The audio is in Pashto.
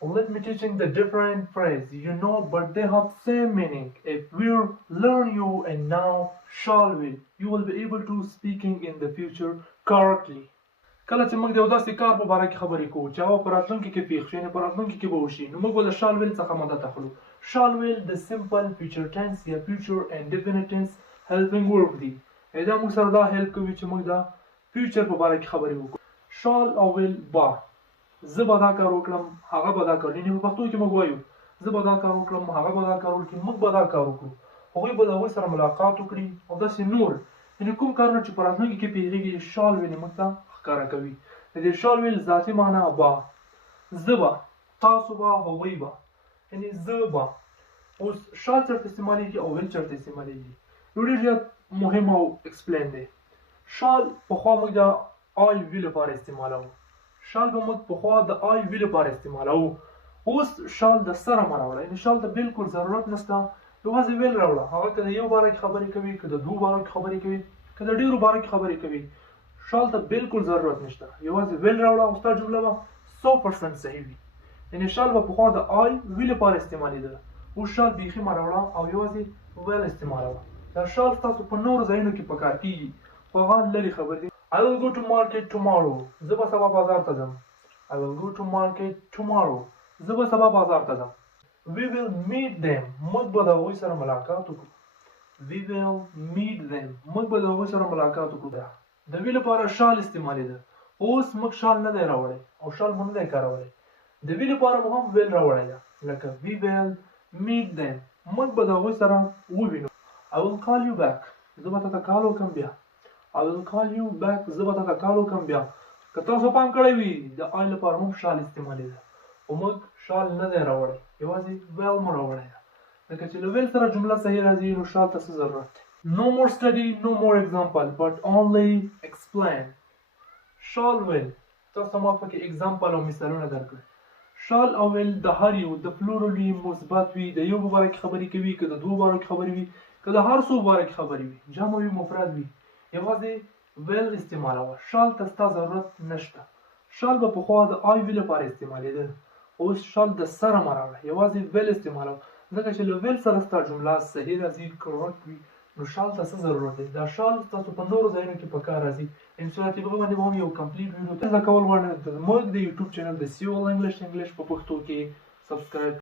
Let me teaching the different phrase, but they have same meaning. If will learn you and now shall will, you will be able to speaking in the future correctly. کله چې موږ د یو داسې کار په باره کې خبرې کوو چې هغه په راتلونکي کې پېښ شي، یعنې په راتلونکي کې به وشي، نو موږ به د شال ویل څخه مدد اخلو. شال ویل د سمپل فیوچر ټینس یا فیوچر انډیفینټ ټینس هیلپینګ ورب دی. دا موږ سره دا هیلپ کوي چې موږ د فیوچر په باره کې خبرې وکړو. شال او ویل با، زه به دا کار وکړم، هغه به دا کار، یعنې په پښتو کې موږ وایو زه به دا کار وکړم، هغه به دا کار وکړي، موږ به دا کار وکړو. هغوی به د هغوی سره ملاقات وکړي او داسې نور، یعنې کوم کارونه چې په راتلونکي کې پېښېږي شال ویل موږ ته ښکاره کوي. د دې شال ویل ذاتي معنا با، زه به، تاسو به، هغوی به، یعنې زه به. اوس شال چېرته استعمالېږي او ویل چېرته استعمالېږي؟ یو ډېر زیات مهم او ایکسپلین دی. شال پخوا موږ د آی وي لپاره استعمالوو. شال به موږ پخوا د آی وي لپاره استعمالوو. اوس شال د سره مه راوړه، یعنې شال ته بالکل ضرورت نشته، یوازې ویل راوړه. هغه که د یو باره کې خبرې کوي، که د دوو بارو کې خبرې کوي، که د ډېرو بارو کې خبرې کوي، شال ته بالکل ضرورت نشته. یوازې ویل راوړه او ستا جمله به 100% صحیح وي. یعنې شال به پخوا د آی وي لپاره استعمالېده، اوس شال بیخي مه راوړه او یوازې ویل استعمالوه. دا شال ستاسو په نورو ځایونو کې په کار کېږي، خو هغه لرې خبرې دي. I will go to market tomorrow. زه به سبا بازار ته ځم. I will go to market tomorrow. زه به سبا بازار ته ځم. We will meet them. موږ به د هغوی سره ملاقات وکړو. We will meet them. موږ به د هغوی سره ملاقات وکړو. د وی لپاره شال استعمالېده. اوس موږ شال نه دی راوړی او شال مو نه دی کارولی. د وی لپاره مو هم ویل راوړی ده، لکه we will meet them. موږ به د هغوی سره ووینو. I will call you back. زه به تاته کال وکړم بیا. I will call you back. زه به تاته کال وکړم بیا. که تاسو پام کړی وي د آی لپاره هم شال استعمالېده، خو موږ شال نه دی راوړی، یوازې ویل مو راوړی ده. لکه چې له ویل سره جمله صحیح راځي نو شال ته څه ضرورت دی؟ No more study, no more example, but only explain. شال ویل تاسو ما پکې اگزامپل او مثالونه درکړل. شال او ویل د هر یو د پلورل وي، مثبت وي، د یو په باره کې خبرې کوي، که د دوو بارو کې خبرې وي، که د هر څو باره کې خبرې وي، جمع وي، مفرد وي، یوازې ویل استعمالوه. شال ته ستا ضرورت نشته. شال به پخوا د آی وي لپاره استعمالېده، اوس شال د سره مه راوړه، یوازې ویل استعمالوه. ځکه چې له ویل سره ستا جمله صحیح راځي، کریکټ وي، نو شال ته څه ضرورت دی؟ دا شال تاسو په نورو ځایونو کې په کار راځي. انشاءالله په باندې به هم یو کمپلیټ ویډیو زده کول غواړم. موږ د یوټیوب چینل د سیول انګلیش په پښتو کې سبسکرایب